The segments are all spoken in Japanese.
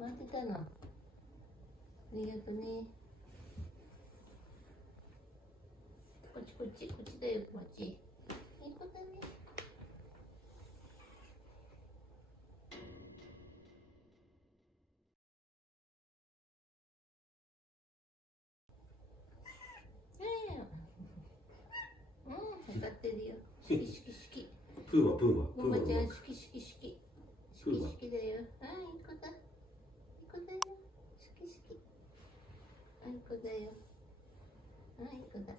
待ってたの。ありがとね。こっちこっち、こっちだよ、こっち。いい子だね。うん、測ってるよ。好き好き好き。プーマプーマママちゃん好き好き好き。好き好きだよ。あ、いい子だ。いい子だよ。好き好き。あ、いい子だよ。あ、いい子だ。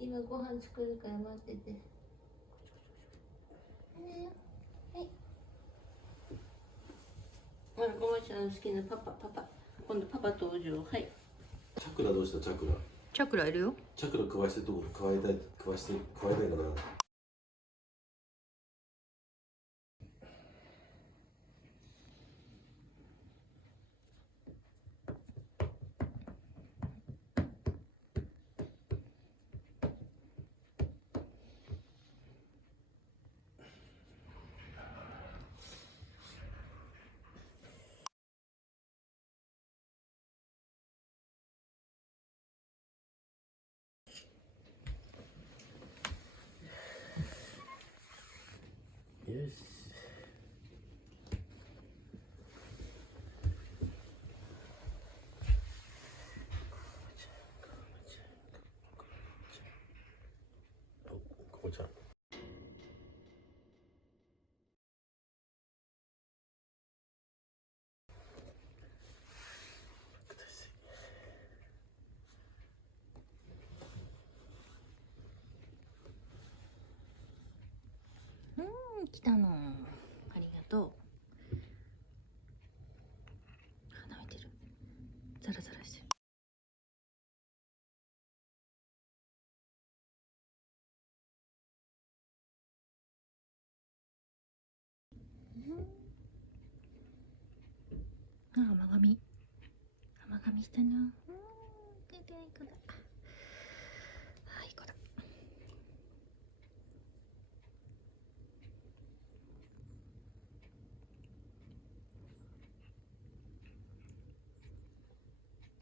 今ご飯作るから待ってて。はい。ほら、ごまちゃんの好きなパパ。今度パパ登場。はい。チャクラどうしたチャクラ。チャクラいるよ。チャクラ加えしてるとこ加えたいかな。よし。ここちゃん。来たの。ありがとう。舐めてる。ザラザラしてる。甘噛みしたな。いい子だ。あ、いい子だ。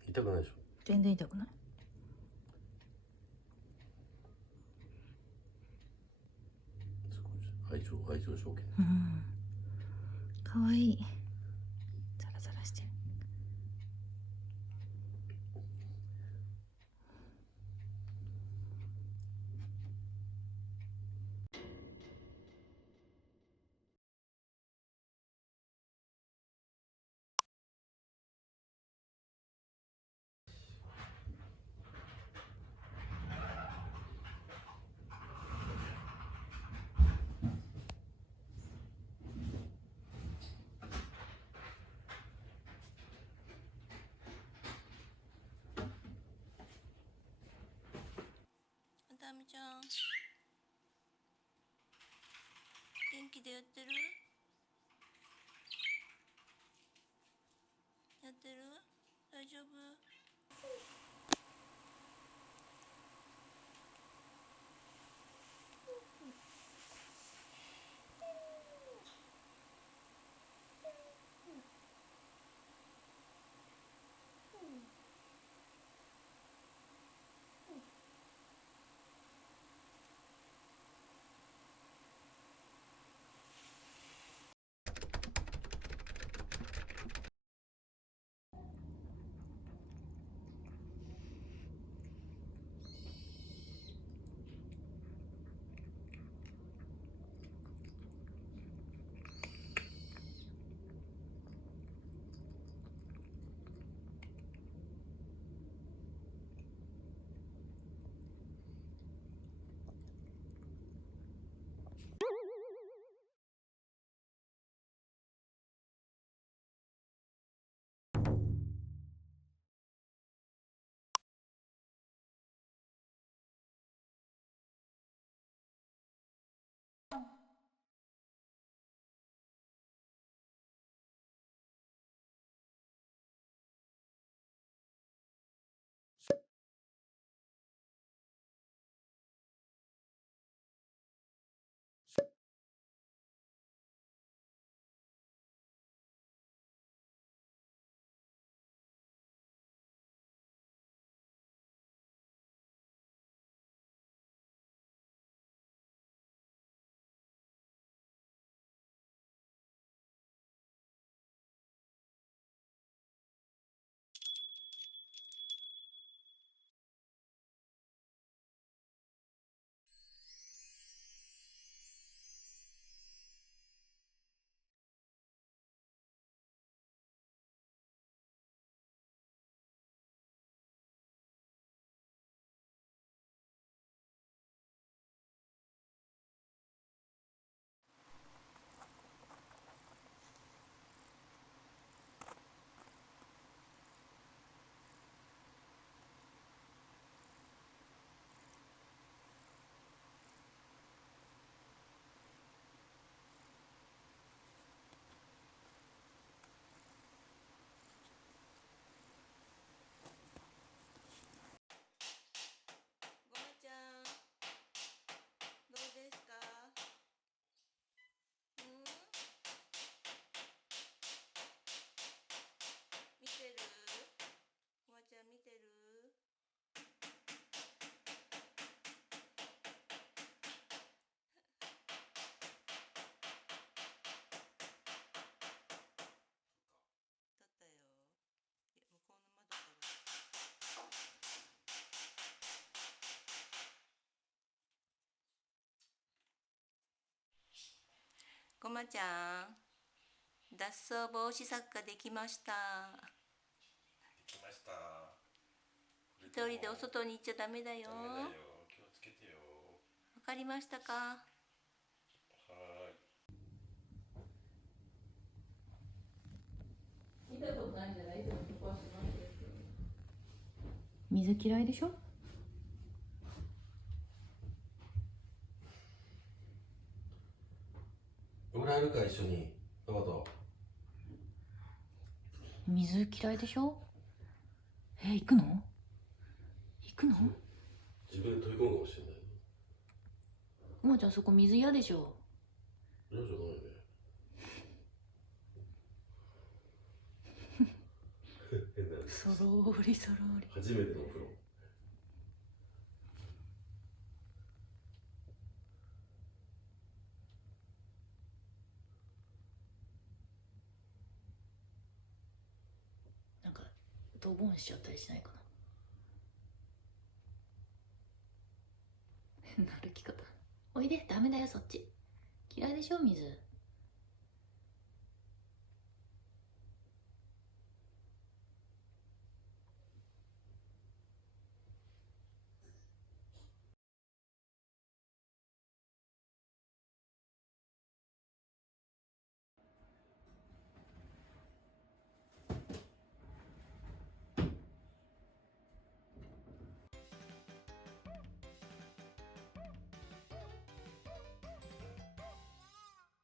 痛くないでしょ。全然痛くない。愛情証券。かわいい。ザラザラしてる。あたみちゃん、元気でやってる？やってる？大丈夫？こまちゃん、脱走防止策ができました。できました。一人でお外に行っちゃダメだよ。ダメだよ。気をつけてよ。わかりましたか？は見たことないんじゃない？いつもそこはしますけど。水嫌いでしょ？い。俺やるか一緒に。どうぞ。水嫌いでしょ？行くの？行くの？自分で飛び込むかもしれない。くまちゃんそこ水嫌でしょ？嫌じゃないね。変な。そろーりそろーり。初めてのお風呂。なんかドボンしちゃったりしないかな。変な歩き方。おいで、ダメだよそっち。嫌いでしょ水。